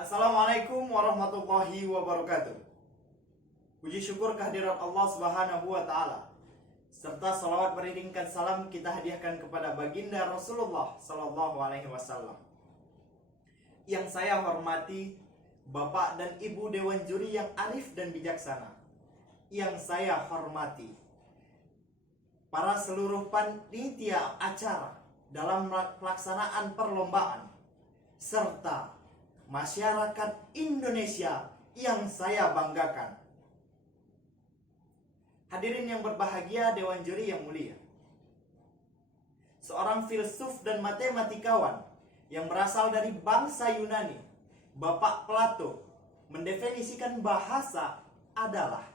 Assalamualaikum warahmatullahi wabarakatuh. Puji syukur kehadirat Allah Subhanahu wa taala, serta salawat beriringkan salam kita hadiahkan kepada baginda Rasulullah sallallahu alaihi wasallam. Yang saya hormati Bapak dan Ibu Dewan Juri yang arif dan bijaksana. Yang saya hormati para seluruh panitia acara dalam pelaksanaan perlombaan, serta masyarakat Indonesia yang saya banggakan. Hadirin yang berbahagia, Dewan Juri yang mulia. Seorang filsuf dan matematikawan yang berasal dari bangsa Yunani, Bapak Plato, mendefinisikan bahasa adalah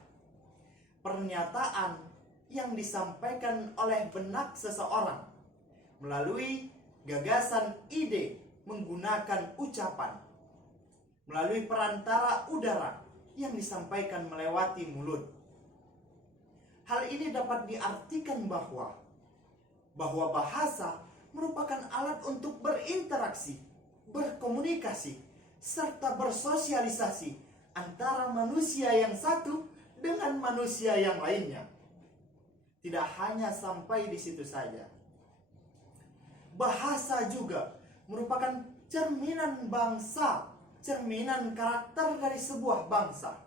pernyataan yang disampaikan oleh benak seseorang melalui gagasan ide menggunakan ucapan, melalui perantara udara yang disampaikan melewati mulut. Hal ini dapat diartikan bahwa bahasa merupakan alat untuk berinteraksi, berkomunikasi, serta bersosialisasi antara manusia yang satu dengan manusia yang lainnya. Tidak hanya sampai di situ saja. Bahasa juga merupakan cerminan bangsa, cerminan karakter dari sebuah bangsa.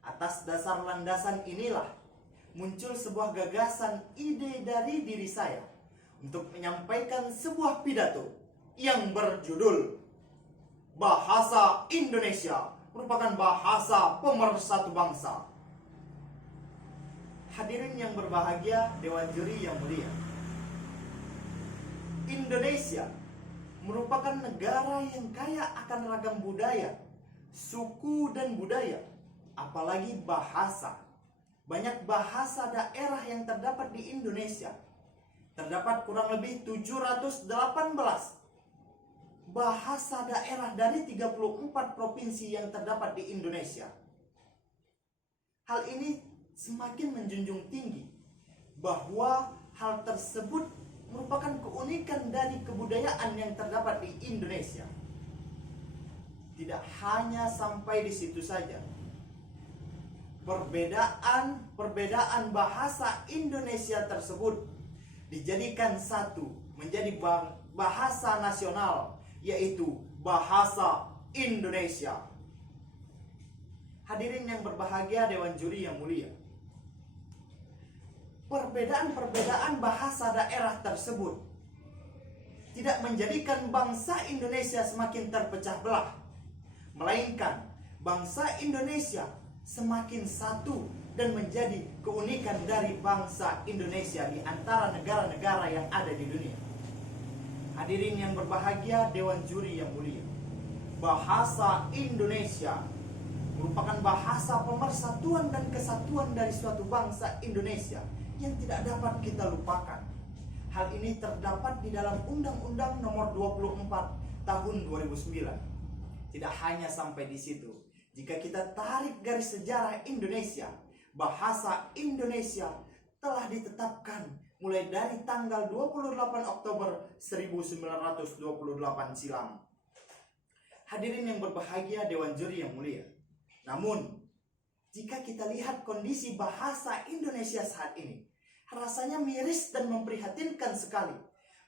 Atas dasar landasan inilah muncul sebuah gagasan ide dari diri saya untuk menyampaikan sebuah pidato yang berjudul Bahasa Indonesia merupakan bahasa pemersatu bangsa. Hadirin yang berbahagia, Dewan Juri yang mulia. Indonesia merupakan negara yang kaya akan ragam budaya, suku dan budaya, apalagi bahasa. Banyak bahasa daerah yang terdapat di Indonesia. Terdapat kurang lebih 718 bahasa daerah dari 34 provinsi yang terdapat di Indonesia. Hal ini semakin menjunjung tinggi bahwa hal tersebut merupakan keunikan dari kebudayaan yang terdapat di Indonesia. Tidak hanya sampai di situ saja. Perbedaan bahasa Indonesia tersebut dijadikan satu menjadi bahasa nasional, yaitu bahasa Indonesia. Hadirin yang berbahagia, Dewan Juri yang mulia. Perbedaan bahasa daerah tersebut tidak menjadikan bangsa Indonesia semakin terpecah belah, melainkan bangsa Indonesia semakin satu dan menjadi keunikan dari bangsa Indonesia di antara negara-negara yang ada di dunia. Hadirin yang berbahagia, Dewan Juri yang mulia. Bahasa Indonesia merupakan bahasa pemersatuan dan kesatuan dari suatu bangsa Indonesia yang tidak dapat kita lupakan. Hal ini terdapat di dalam Undang-Undang Nomor 24 Tahun 2009. Tidak hanya sampai di situ. Jika kita tarik garis sejarah Indonesia, bahasa Indonesia telah ditetapkan mulai dari tanggal 28 Oktober 1928 silam. Hadirin yang berbahagia, Dewan Juri yang mulia. Namun, jika kita lihat kondisi bahasa Indonesia saat ini, rasanya miris dan memprihatinkan sekali.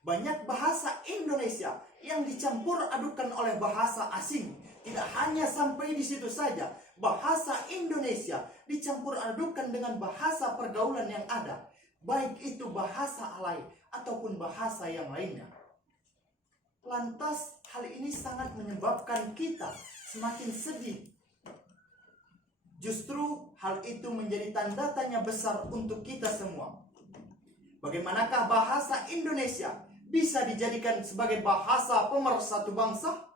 Banyak bahasa Indonesia yang dicampur adukan oleh bahasa asing. Tidak hanya sampai di situ saja, bahasa Indonesia dicampur adukan dengan bahasa pergaulan yang ada, baik itu bahasa alay ataupun bahasa yang lainnya. Lantas hal ini sangat menyebabkan kita semakin sedih. Justru hal itu menjadi tanda tanya besar untuk kita semua. Bagaimanakah bahasa Indonesia bisa dijadikan sebagai bahasa pemersatu bangsa?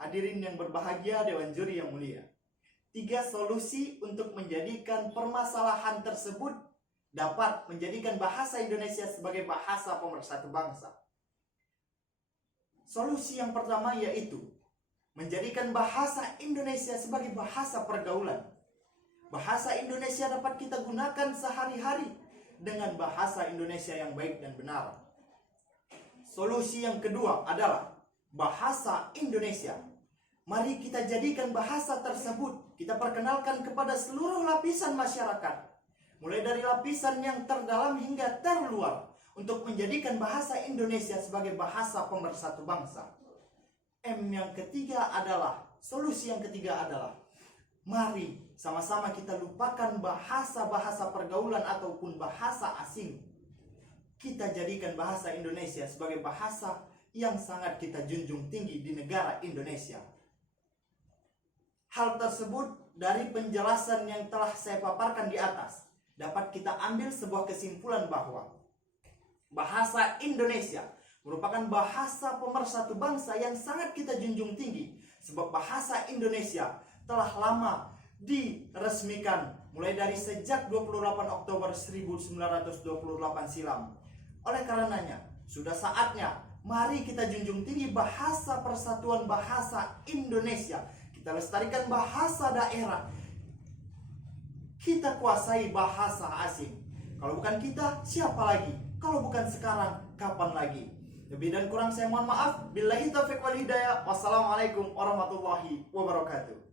Hadirin yang berbahagia, Dewan Juri yang mulia. 3 solusi untuk menjadikan permasalahan tersebut dapat menjadikan bahasa Indonesia sebagai bahasa pemersatu bangsa. Solusi yang pertama yaitu menjadikan bahasa Indonesia sebagai bahasa pergaulan. Bahasa Indonesia dapat kita gunakan sehari-hari dengan bahasa Indonesia yang baik dan benar. Solusi yang kedua adalah bahasa Indonesia Mari kita jadikan bahasa tersebut, kita perkenalkan kepada seluruh lapisan masyarakat, mulai dari lapisan yang terdalam hingga terluar, untuk menjadikan bahasa Indonesia sebagai bahasa pemersatu bangsa. Solusi yang ketiga adalah, mari sama-sama kita lupakan bahasa-bahasa pergaulan ataupun bahasa asing. Kita jadikan bahasa Indonesia sebagai bahasa yang sangat kita junjung tinggi di negara Indonesia. Hal tersebut dari penjelasan yang telah saya paparkan di atas, dapat kita ambil sebuah kesimpulan bahwa bahasa Indonesia merupakan bahasa pemersatu bangsa yang sangat kita junjung tinggi. Sebab bahasa Indonesia telah lama diresmikan mulai dari sejak 28 Oktober 1928 silam. Oleh karenanya, sudah saatnya mari kita junjung tinggi bahasa persatuan bahasa Indonesia. Kita lestarikan bahasa daerah. Kita kuasai bahasa asing. Kalau bukan kita, siapa lagi? Kalau bukan sekarang, kapan lagi? Lebih dan kurang saya mohon maaf. Billahi taufiq wal hidayah. Wassalamualaikum warahmatullahi wabarakatuh.